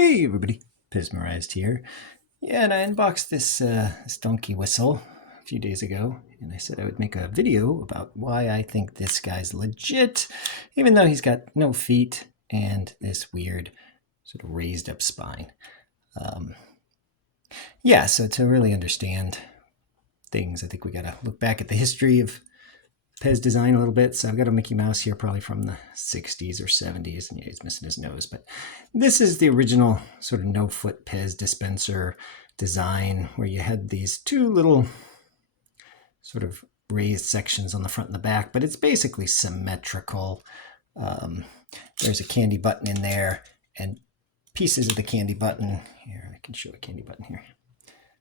Hey everybody, Pismerized here. Yeah, and I unboxed this donkey whistle a few days ago, and I said I would make a video about why I think this guy's legit, even though he's got no feet and this weird sort of raised up spine. Um, yeah, so to really understand things, I think we gotta look back at the history of Pez design a little bit. So I've got a Mickey Mouse here, probably from the 60s or 70s, and yeah, he's missing his nose. But this is the original sort of no-foot Pez dispenser design, where you had these two little sort of raised sections on the front and the back, but it's basically symmetrical. Um, there's a candy button in there, and pieces of the candy button, here, I can show a candy button here.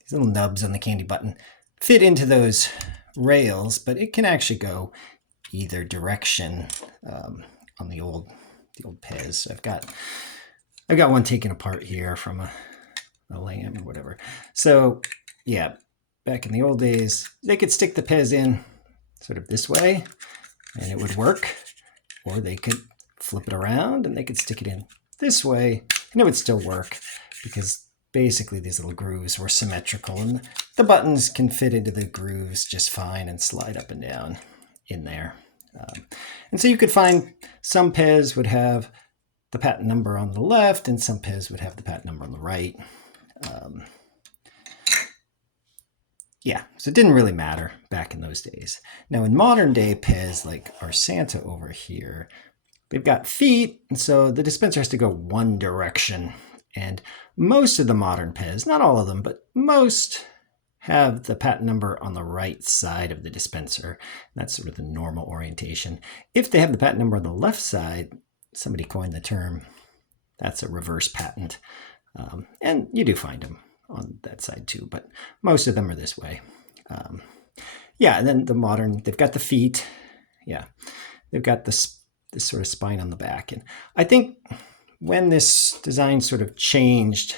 These little nubs on the candy button fit into those rails, but it can actually go either direction on the old Pez. So I've got one taken apart here from a lamb or whatever. So yeah, back in the old days, they could stick the Pez in sort of this way, and it would work, or they could flip it around and they could stick it in this way, and it would still work because basically these little grooves were symmetrical, and the buttons can fit into the grooves just fine and slide up and down in there. And so you could find some Pez would have the patent number on the left, and some Pez would have the patent number on the right. Yeah, so it didn't really matter back in those days. Now in modern day Pez, like our Santa over here, they've got feet, and so the dispenser has to go one direction. And most of the modern Pez, not all of them, but most have the patent number on the right side of the dispenser. That's sort of the normal orientation. If they have the patent number on the left side, somebody coined the term, that's a reverse patent. And you do find them on that side too, but most of them are this way. Yeah, and then the modern, they've got the feet. Yeah, they've got this sort of spine on the back. And I think when this design sort of changed,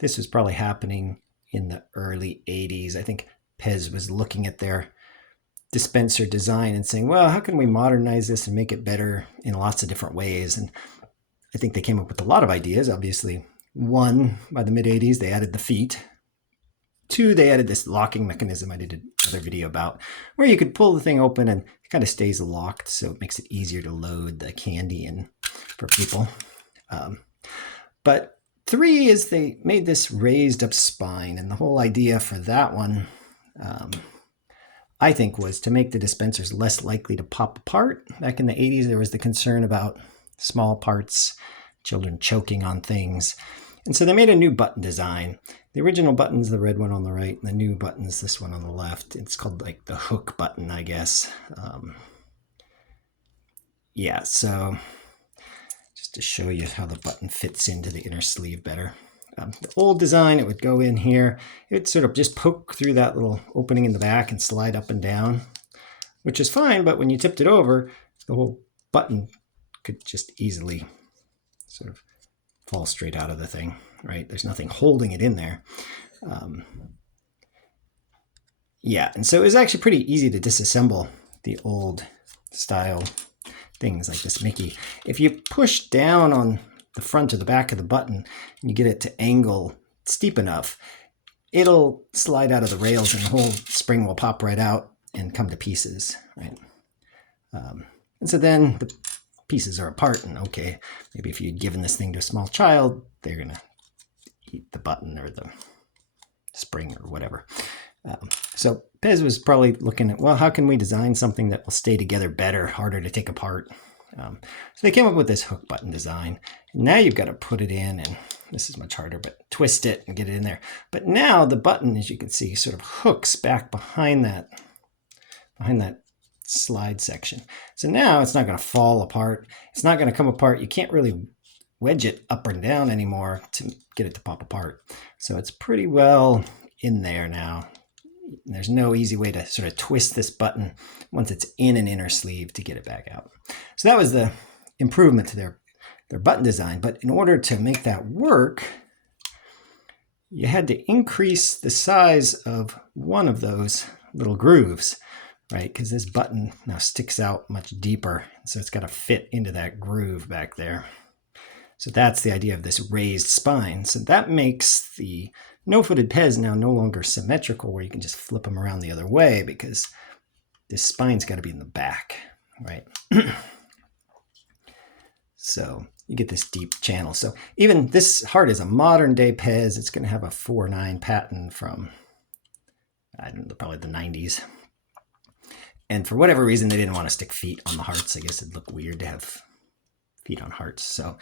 this was probably happening in the early 80s. I think Pez was looking at their dispenser design and saying, well, how can we modernize this and make it better in lots of different ways? And I think they came up with a lot of ideas. Obviously, one, by the mid 80s, they added the feet. Two, they added this locking mechanism I did another video about, where you could pull the thing open and it kind of stays locked, so it makes it easier to load the candy in for people. But three is they made this raised up spine, and the whole idea for that one, I think, was to make the dispensers less likely to pop apart. Back in the 80s, there was the concern about small parts, children choking on things. And so they made a new button design. The original button's the red one on the right, and the new button's this one on the left. It's called like the hook button, I guess. Yeah, so just to show you how the button fits into the inner sleeve better. The old design, it would go in here. It would sort of just poke through that little opening in the back and slide up and down, which is fine, but when you tipped it over, the whole button could just easily sort of fall straight out of the thing, right? There's nothing holding it in there. Yeah, and so it was actually pretty easy to disassemble the old style things like this Mickey. If you push down on the front or the back of the button and you get it to angle steep enough, it'll slide out of the rails and the whole spring will pop right out and come to pieces, right? And so then the pieces are apart, and okay, maybe if you'd given this thing to a small child, they're gonna eat the button or the spring or whatever. So Pez was probably looking at, well, how can we design something that will stay together better, harder to take apart? So they came up with this hook button design. And now you've got to put it in, and this is much harder, but twist it and get it in there. But now the button, as you can see, sort of hooks back behind that slide section. So now it's not going to fall apart. It's not going to come apart. You can't really wedge it up or down anymore to get it to pop apart. So it's pretty well in there now. There's no easy way to sort of twist this button once it's in an inner sleeve to get it back out. So that was the improvement to their button design. But in order to make that work, you had to increase the size of one of those little grooves, right? Because this button now sticks out much deeper. So it's got to fit into that groove back there. So that's the idea of this raised spine. So that makes the no-footed Pez now no longer symmetrical where you can just flip them around the other way because this spine's got to be in the back, right? So you get this deep channel. So even this heart is a modern day Pez. It's going to have a 4.9 patent from, I don't know, probably the 90s. And for whatever reason, they didn't want to stick feet on the hearts. I guess it'd look weird to have feet on hearts. So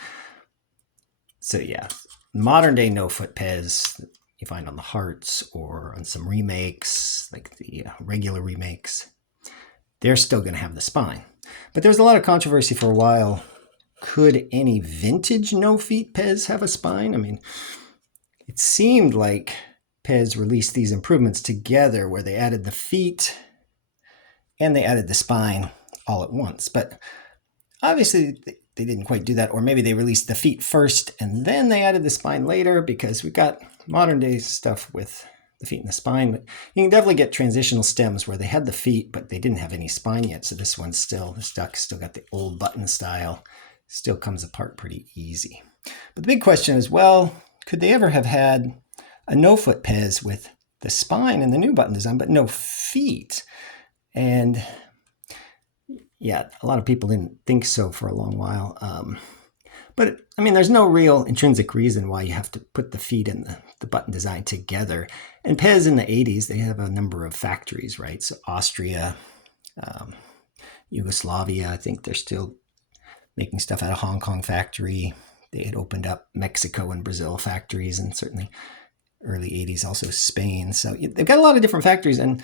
yeah, modern day no-foot Pez you find on the hearts or on some remakes, like the regular remakes, they're still going to have the spine. But there was a lot of controversy for a while. Could any vintage no-feet Pez have a spine? I mean, it seemed like Pez released these improvements together where they added the feet and they added the spine all at once. But obviously, they didn't quite do that. Or maybe they released the feet first and then they added the spine later because we got modern day stuff with the feet and the spine. But you can definitely get transitional stems where they had the feet, but they didn't have any spine yet. So this duck's still got the old button style. Still comes apart pretty easy. But the big question is, well, could they ever have had a no-foot Pez with the spine and the new button design, but no feet? And yeah, a lot of people didn't think so for a long while. But I mean, there's no real intrinsic reason why you have to put the feet and the button design together. And Pez in the 80s, they have a number of factories, right? So Austria, Yugoslavia, I think they're still making stuff out of Hong Kong factory. They had opened up Mexico and Brazil factories, and certainly early 80s, also Spain. So they've got a lot of different factories. And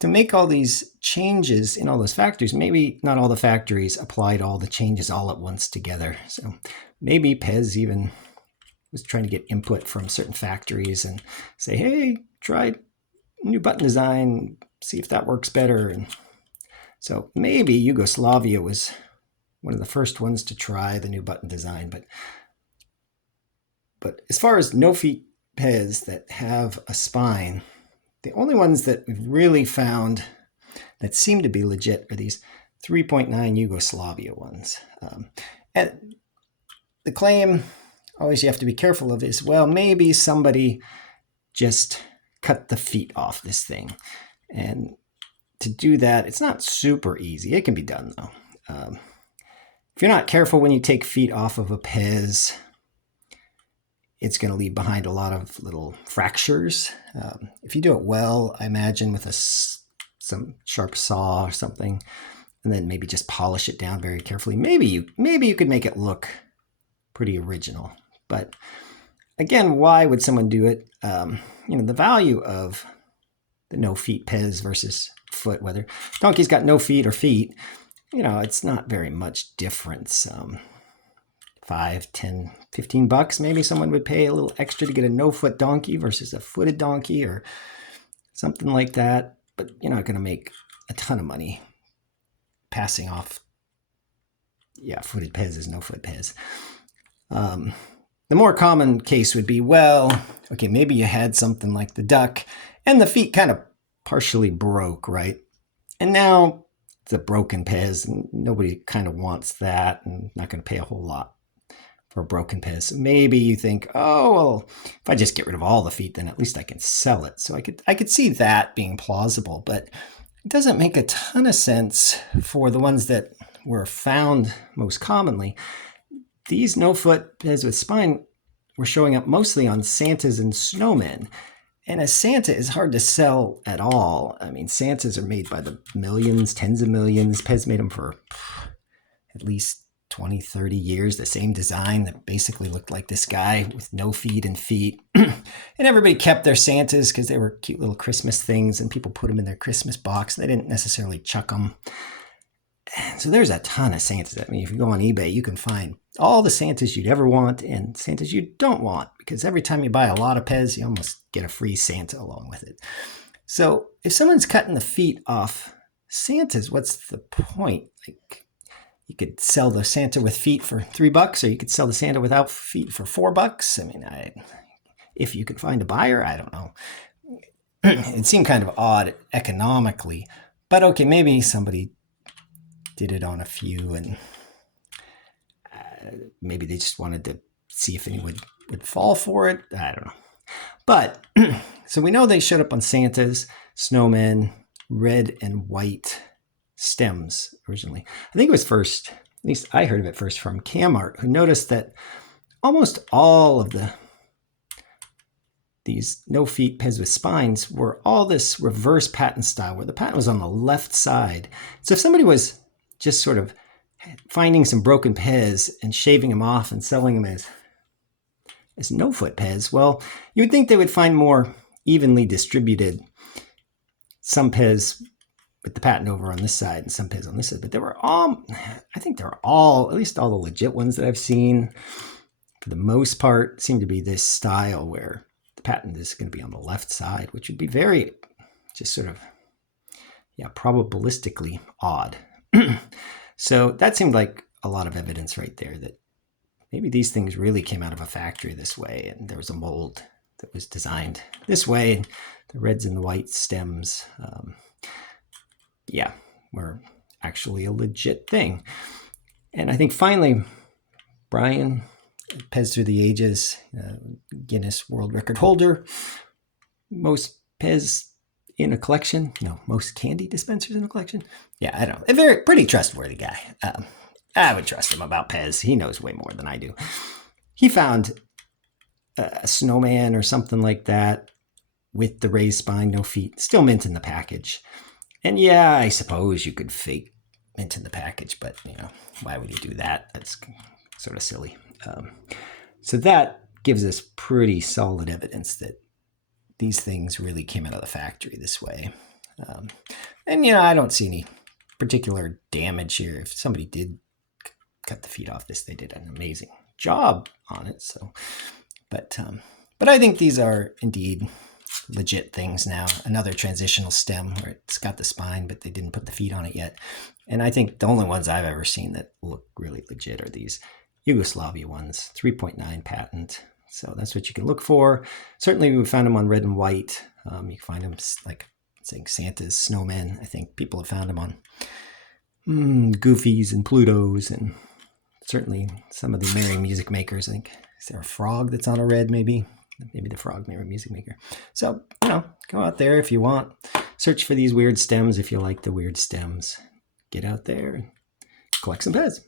to make all these changes in all those factories, maybe not all the factories applied all the changes all at once together. So maybe Pez even was trying to get input from certain factories and say, hey, try new button design, see if that works better. And so maybe Yugoslavia was one of the first ones to try the new button design. But as far as no-feet Pez that have a spine, the only ones that we've really found that seem to be legit are these 3.9 Yugoslavia ones. And the claim, always you have to be careful of, is, well, maybe somebody just cut the feet off this thing. And to do that, it's not super easy. It can be done, though. If you're not careful when you take feet off of a Pez, it's going to leave behind a lot of little fractures. If you do it well, I imagine with some sharp saw or something, and then maybe just polish it down very carefully, maybe you could make it look pretty original. But again, why would someone do it? The value of the no feet Pez versus foot, whether donkey's got no feet or feet, it's not very much difference. $5, $10, $15, maybe someone would pay a little extra to get a no-foot donkey versus a footed donkey or something like that. But you're not going to make a ton of money passing off, footed Pez is no-foot Pez. The more common case would be, well, okay, maybe you had something like the duck and the feet kind of partially broke, right? And now it's a broken Pez, and nobody kind of wants that and not going to pay a whole lot for a broken Pez. So maybe you think, oh, well, if I just get rid of all the feet, then at least I can sell it. So I could see that being plausible, but it doesn't make a ton of sense for the ones that were found most commonly. These no-foot Pez with spine were showing up mostly on Santas and snowmen. And a Santa is hard to sell at all. I mean, Santas are made by the millions, tens of millions. Pez made them for at least 20, 30 years. The same design that basically looked like this guy with no feet and feet. And everybody kept their Santas because they were cute little Christmas things, and people put them in their Christmas box. They didn't necessarily chuck them. And so there's a ton of Santas. I mean, if you go on eBay, you can find all the Santas you'd ever want and Santas you don't want, because every time you buy a lot of Pez, you almost get a free Santa along with it. So if someone's cutting the feet off Santas, what's the point? Like, you could sell the Santa with feet for $3, or you could sell the Santa without feet for $4. I mean, if you could find a buyer, I don't know. It seemed kind of odd economically, but okay, maybe somebody did it on a few, and maybe they just wanted to see if anyone would fall for it. I don't know. But so we know they showed up on Santa's, snowmen, red and white stems originally. I think it was first, at least I heard of it first from Camart, who noticed that almost all of these no feet Pez with spines were all this reverse pattern style where the pattern was on the left side. So if somebody was just sort of finding some broken Pez and shaving them off and selling them as no-foot Pez, well, you would think they would find more evenly distributed, some Pez with the pattern over on this side and some Pez on this side. But they were all, I think they were all, at least all the legit ones that I've seen, for the most part, seem to be this style where the pattern is going to be on the left side, which would be very, just sort of, yeah, probabilistically odd. So that seemed like a lot of evidence right there that maybe these things really came out of a factory this way, and there was a mold that was designed this way, and the reds and the white stems, yeah, were actually a legit thing. And I think finally, Brian, Pez through the ages, Guinness World Record holder, most Pez in a collection, most candy dispensers in a collection. Yeah, I don't know. A very pretty trustworthy guy. I would trust him about Pez. He knows way more than I do. He found a snowman or something like that with the raised spine, no feet, still mint in the package. And yeah, I suppose you could fake mint in the package, but why would you do that? That's sort of silly. So that gives us pretty solid evidence that these things really came out of the factory this way. And I don't see any particular damage here. If somebody did cut the feet off this, they did an amazing job on it. So, but I think these are indeed legit things now. Another transitional stem where it's got the spine, but they didn't put the feet on it yet. And I think the only ones I've ever seen that look really legit are these Yugoslavia ones, 3.9 patent. So that's what you can look for. Certainly we found them on red and white. You can find them like saying Santa's snowmen. I think people have found them on Goofies and Plutos, and certainly some of the Merry Music Makers. I think, is there a frog that's on a red maybe? Maybe the frog Merry Music Maker. So, go out there if you want. Search for these weird stems if you like the weird stems. Get out there and collect some Pez.